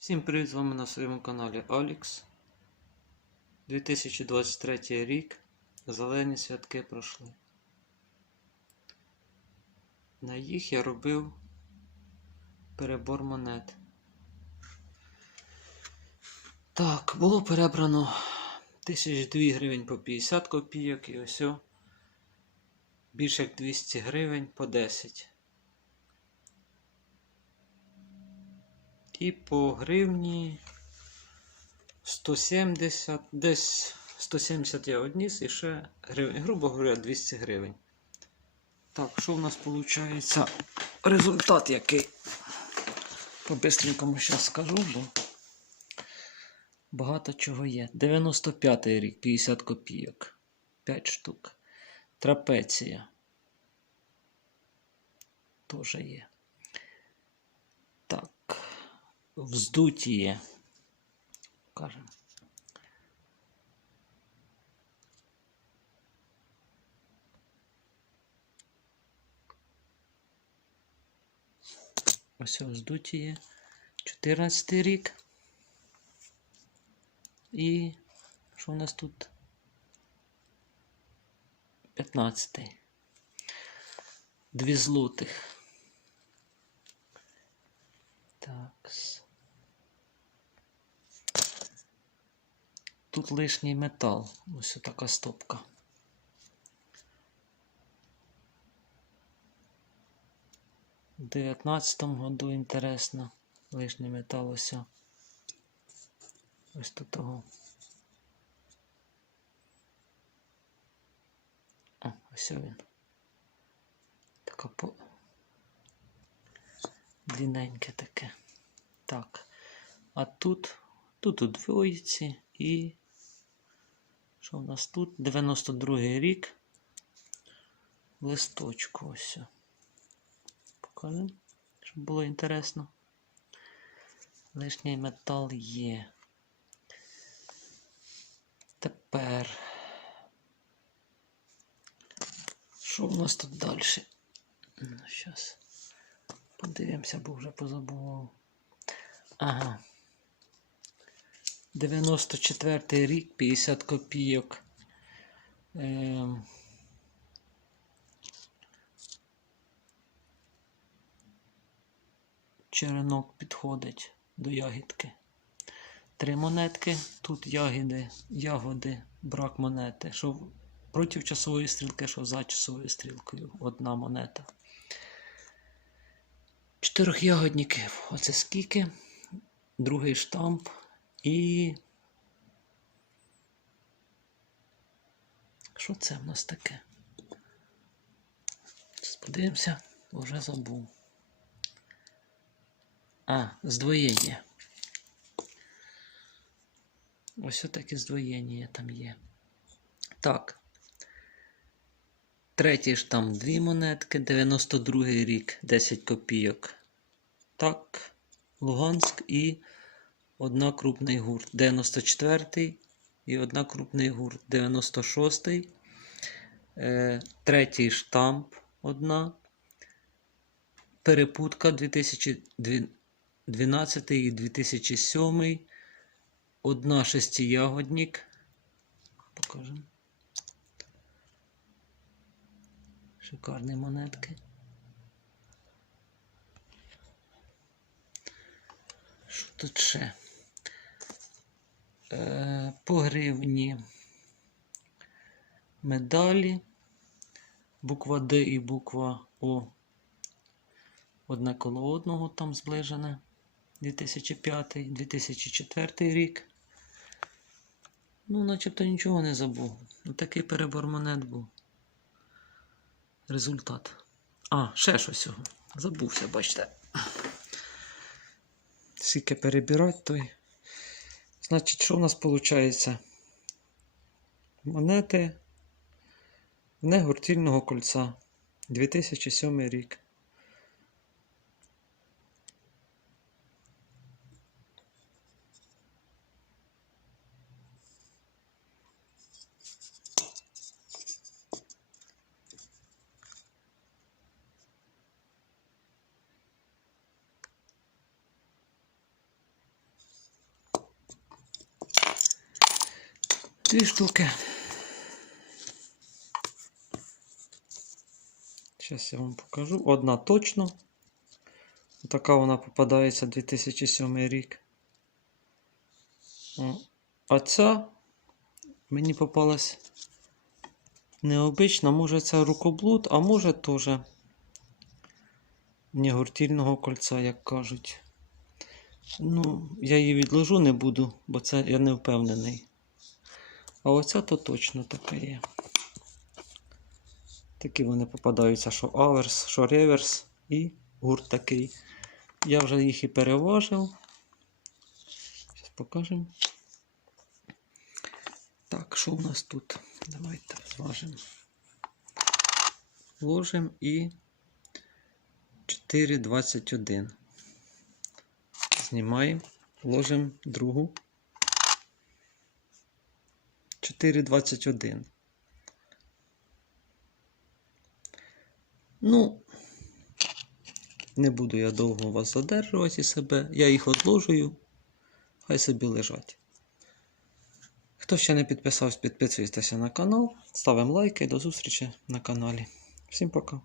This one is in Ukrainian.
Всім привіт з вами на своєму каналі Алікс. 2023 рік. Зелені святки пройшли. На їх я робив перебор монет. Так, було перебрано 1002 гривень по 50 копійок і ось більше як 200 гривень по 10. І по гривні 170, десь 170 я одніс і ще гривень, грубо говоря, 200 гривень. Так, що в нас виходить? Результат який? По-бистренькому зараз скажу, бо багато чого є. 95 й рік, 50 копійок. 5 штук. Трапеція. Теж є. Так. Вздутіє. Кажемо. Ось вздутіє. 14 рік. І що у нас тут? 15. Дві злотих. Так. Тут лишній метал. Ось така стопка. В 19-му году інтересно. Лишній метал ось. Ось тут того. О, ось він. Така по... длинненьке таке. Так. А тут, тут у двоїці і. Що в нас тут? 92 рік. Листочку ось. Покажемо, щоб було інтересно. Лишній метал є. Тепер. Що в нас тут далі? Зараз. Подивимося, бо вже позабував. Ага. 94 рік, 50 копійок. Ем. Черенок підходить до ягідки. Три монетки. Тут ягоди, ягоди, брак монети. Що проти часової стрілки, що за часовою стрілкою. Одна монета. Чотирьох ягодників. Оце скільки. Другий штамп. І. Що це в нас таке? Подивимося, вже забув. А, здвоєння. Ось таке здвоєння там є. Так. Третій штамп дві монетки, 92 рік, 10 копійок. Так, Луганськ і одна крупний гурт 94-й і одна крупний гурт 96-й. Е, третій штамп одна. Перепутка 2012 і 2007. Одна шестиягодник. Покажемо. Шикарні монетки. Що тут ще? Е, по гривні медалі, буква Д і буква О. Одне коло одного там зближене. 2005-2004 рік. Ну, начебто нічого не забув. Такий перебор монет був. Результат. А, ще щось. Забувся, бачите. Скільки перебирати, той. Значить, що в нас виходить? Монети негуртільного кольця. 2007 рік. Дві штуки. Зараз я вам покажу. Одна точно. Така вона попадається 2007 рік. А ця мені попалась необична. Може це рукоблуд, а може теж негуртільного кольця, як кажуть. Ну, я її відложу не буду, бо це я не впевнений. А оця то точно така є. Такі вони попадаються, що аверс, що реверс і гурт такий. Я вже їх і переважив. Зараз покажемо. Так, що у нас тут? Давайте зважимо. Ложимо і 4,21. Знімаємо, ложимо другу. 4,21. Ну, не буду я довго вас задержувати себе. Я їх одложую. хай собі лежать. Хто ще не підписався, підписуйтеся на канал, ставимо лайки. До зустрічі на каналі. Всім пока.